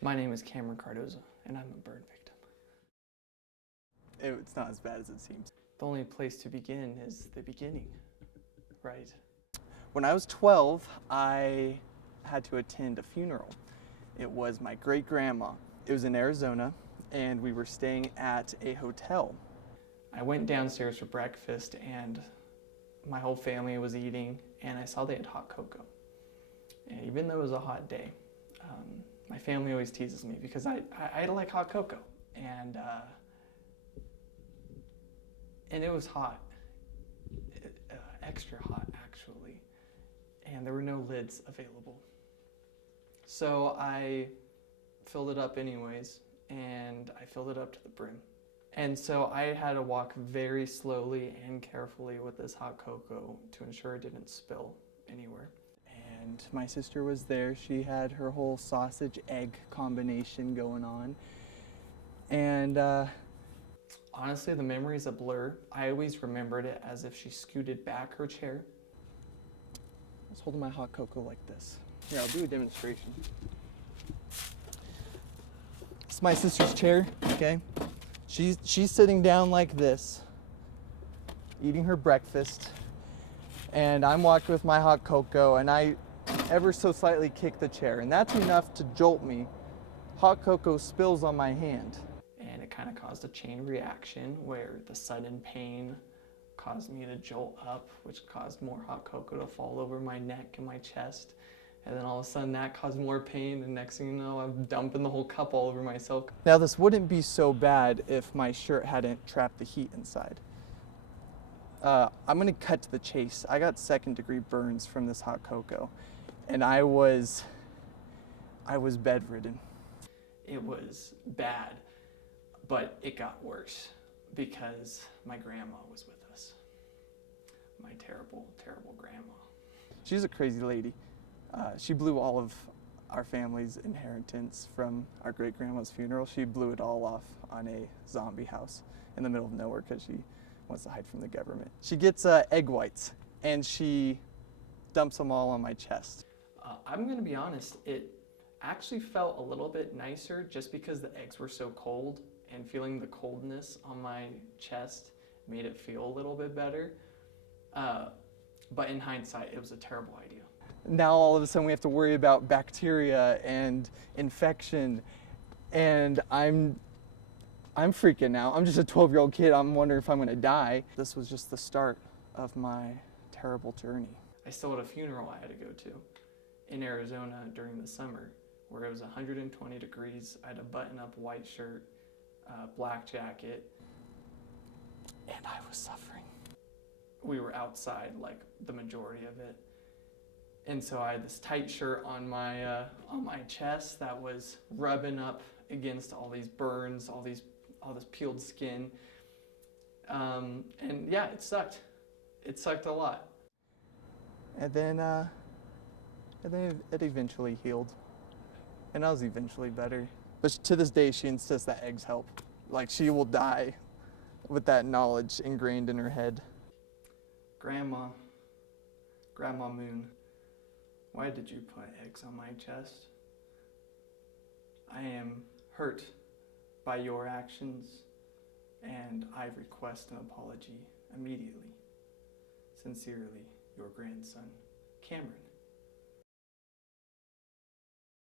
My name is Cameron Cardoza, and I'm a burn victim. It's not as bad as it seems. The only place to begin is the beginning, right? When I was 12, I had to attend a funeral. It was my great-grandma. It was in Arizona, and we were staying at a hotel. I went downstairs for breakfast, and my whole family was eating, and I saw they had hot cocoa. And even though it was a hot day, my family always teases me because I like hot cocoa, and it was hot, extra hot actually, and there were no lids available. So I filled it up anyways, and I filled it up to the brim. And so I had to walk very slowly and carefully with this hot cocoa to ensure it didn't spill anywhere. And my sister was there. She had her whole sausage-egg combination going on. And honestly, the memory's a blur. I always remembered it as if she scooted back her chair. I was holding my hot cocoa like this. Here, I'll do a demonstration. It's my sister's chair, okay? She's sitting down like this, eating her breakfast, and I'm walking with my hot cocoa, and I ever so slightly kick the chair, and that's enough to jolt me. Hot cocoa spills on my hand. And it kind of caused a chain reaction where the sudden pain caused me to jolt up, which caused more hot cocoa to fall over my neck and my chest. And then all of a sudden that caused more pain, and next thing you know, I'm dumping the whole cup all over myself. Now this wouldn't be so bad if my shirt hadn't trapped the heat inside. I'm gonna cut to the chase. I got second-degree burns from this hot cocoa, and I was bedridden. It was bad, but it got worse because my grandma was with us. My terrible, terrible grandma. She's a crazy lady. She blew all of our family's inheritance from our great-grandma's funeral. She blew it all off on a zombie house in the middle of nowhere because she wants to hide from the government. She gets egg whites, and she dumps them all on my chest. I'm gonna be honest, it actually felt a little bit nicer just because the eggs were so cold, and feeling the coldness on my chest made it feel a little bit better. But in hindsight, it was a terrible idea. Now all of a sudden we have to worry about bacteria and infection, and I'm freaking out. I'm just a 12-year-old kid. I'm wondering if I'm gonna die. This was just the start of my terrible journey. I still had a funeral I had to go to in Arizona during the summer where it was 120 degrees. I had a button-up white shirt, black jacket, And I was suffering. we were outside like the majority of it. And so I had this tight shirt on my chest that was rubbing up against all these burns, all this peeled skin. And yeah, it sucked. It sucked a lot. And then it eventually healed. And I was eventually better. But to this day, she insists that eggs help. Like, she will die with that knowledge ingrained in her head. Grandma Moon, why did you put eggs on my chest? I am hurt by your actions, and I request an apology immediately. Sincerely, your grandson, Cameron.